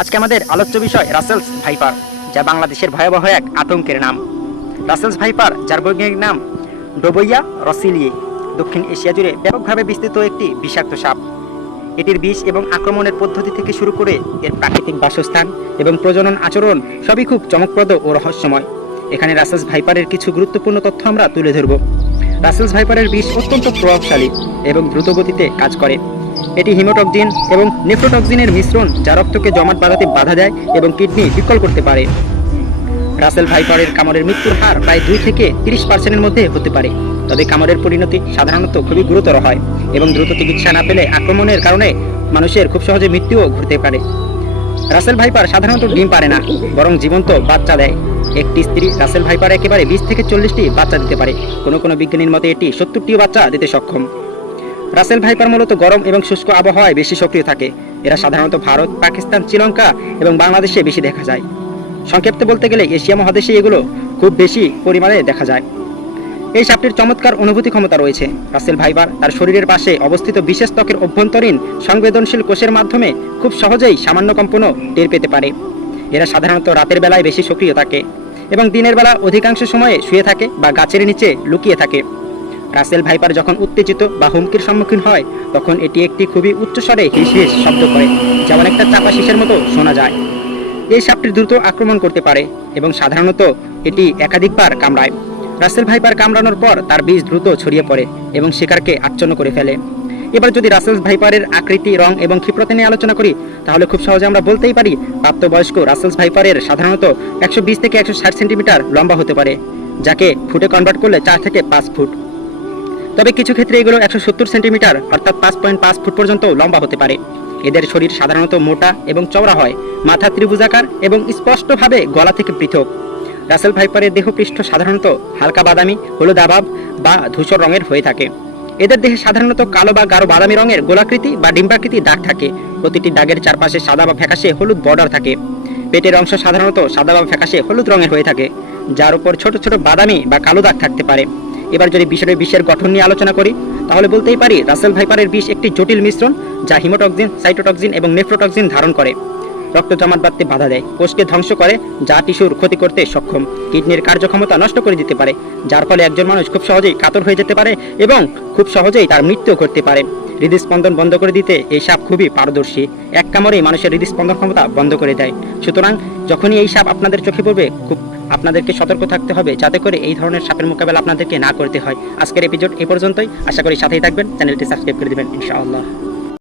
আজকে আমাদের আলোচ্য বিষয় রাসেলস ভাইপার, যা বাংলাদেশের ভয়াবহ এক আতঙ্কের নাম। রাসেলস ভাইপার, যার বৈজ্ঞানিক নাম ডোবইয়া রসিলিয়ে, দক্ষিণ এশিয়া জুড়ে ব্যাপকভাবে বিস্তৃত একটি বিষাক্ত সাপ। এটির বিষ এবং আক্রমণের পদ্ধতি থেকে শুরু করে এর প্রাকৃতিক বাসস্থান এবং প্রজনন আচরণ সবই খুব চমকপ্রদ ও রহস্যময়। এখানে রাসেলস ভাইপারের কিছু গুরুত্বপূর্ণ তথ্য আমরা তুলে ধরব। রাসেলস ভাইপারের বিষ অত্যন্ত প্রভাবশালী এবং দ্রুতগতিতে কাজ করে। এটি হিমোটক্সিন এবং নেফ্রোটক্সিনের মিশ্রণ, যা রক্তকে জমাট বাঁধাতে বাধা দেয় এবং কিডনি বিকল করতে পারে। রাসেল ভাইপারের কামড়ের মৃত্যুর হার প্রায় 2 থেকে 30% মধ্যে হতে পারে, তবে কামড়ের পরিণতি সাধারণত খুবই গুরুতর হয় এবং দ্রুত চিকিৎসা না পেলে আক্রমণের কারণে মানুষের খুব সহজে মৃত্যুও ঘটতে পারে। রাসেল ভাইপার সাধারণত ডিম পারে না, বরং জীবন্ত বাচ্চা দেয়। একটি স্ত্রী রাসেল ভাইপার একেবারে 20 থেকে 40টি বাচ্চা দিতে পারে। কোনো কোনো বিজ্ঞানীর মতে এটি 70টিও বাচ্চা দিতে সক্ষম। রাসেল ভাইপার মূলত গরম এবং শুষ্ক আবহাওয়ায় বেশি সক্রিয় থাকে। এরা সাধারণত ভারত, পাকিস্তান, শ্রীলঙ্কা এবং বাংলাদেশে বেশি দেখা যায়। সংক্ষেপে বলতে গেলে এশিয়া মহাদেশে এগুলো খুব বেশি পরিমাণে দেখা যায়। এই সাপটির চমৎকার অনুভূতি ক্ষমতা রয়েছে। রাসেল ভাইপার তার শরীরের পাশে অবস্থিত বিশেষ ত্বকের অভ্যন্তরীণ সংবেদনশীল কোষের মাধ্যমে খুব সহজেই সামান্য কম্পনও টের পেতে পারে। এরা সাধারণত রাতের বেলায় বেশি সক্রিয় থাকে এবং দিনের বেলা অধিকাংশ সময়ে শুয়ে থাকে বা গাছের নিচে লুকিয়ে থাকে। রাসেল ভাইপার যখন উত্তেজিত বা হুমকির সম্মুখীন হয়, তখন এটি একটি খুবই উচ্চস্বরে হিস হিস শব্দ করে, যেমন একটা চাপা শীষের মতো শোনা যায়। এই সাপটি দ্রুত আক্রমণ করতে পারে এবং সাধারণত এটি একাধিকবার কামড়ায়। রাসেল ভাইপার কামড়ানোর পর তার বিষ দ্রুত ছড়িয়ে পড়ে এবং শিকারকে আচ্ছন্ন করে ফেলে। এবার যদি রাসেল ভাইপারের আকৃতি, রং এবং ক্ষিপ্রতা নিয়ে আলোচনা করি, তাহলে খুব সহজে আমরা বলতেই পারি প্রাপ্তবয়স্ক রাসেল ভাইপারের সাধারণত 120 থেকে 160 সেন্টিমিটার লম্বা হতে পারে, যাকে ফুটে কনভার্ট করলে 4 থেকে 5 ফুট। তবে কিছু ক্ষেত্রে এগুলো 170 সেন্টিমিটার অর্থাৎ 5.5 ফুট পর্যন্ত লম্বা হতে পারে। এদের শরীর সাধারণত মোটা এবং চওড়া হয়, মাথা ত্রিভুজাকার এবং স্পষ্টভাবে গলা থেকে পৃথক। রাসেল ভাইপারের দেহপৃষ্ঠ সাধারণত হালকা বাদামি, হলুদ আভাব বা ধূসর রঙের হয়ে থাকে। এদের দেহে সাধারণত কালো বা গাঢ় বাদামি রঙের গোলাকৃতি বা ডিম্বাকৃতি দাগ থাকে। প্রতিটি দাগের চারপাশে সাদা বা ফ্যাকাশে হলুদ বর্ডার থাকে। পেটের অংশ সাধারণত সাদা বা ফ্যাকাশে হলুদ রঙের হয়ে থাকে, যার উপর ছোট ছোট বাদামি বা কালো দাগ থাকতে পারে। এবার যদি বিষের গঠন নিয়ে আলোচনা করি, তাহলে বলতেই পারি রাসেল ভাইপারের বিষ একটি জটিল মিশ্রণ, যা হিমোটক্সিন, সাইটোটক্সিন এবং নেফ্রোটক্সিন ধারণ করে। রক্ত জমাট বাঁধতে বাধা দেয়, কোষকে ধ্বংস করে, যা টিস্যুর ক্ষতি করতে সক্ষম, কিডনির কার্যক্ষমতা নষ্ট করে দিতে পারে, যার ফলে একজন মানুষ খুব সহজেই কাতর হয়ে যেতে পারে এবং খুব সহজেই তার মৃত্যু ঘটতে পারে। হৃদস্পন্দন বন্ধ করে দিতে এই সাপ খুবই পারদর্শী। এক কামড়েই মানুষের হৃদস্পন্দন ক্ষমতা বন্ধ করে দেয়। সুতরাং যখনই এই সাপ আপনাদের চোখে পড়বে, খুব আপনাদেরকে সতর্ক থাকতে হবে, যাতে করে এই ধরনের সাপের মোকাবেলা আপনাদেরকে না করতে হয়। আজকের এপিসোড এই পর্যন্তই। আশা করি সাথেই থাকবেন, চ্যানেলটি সাবস্ক্রাইব করে দেবেন ইনশাআল্লাহ।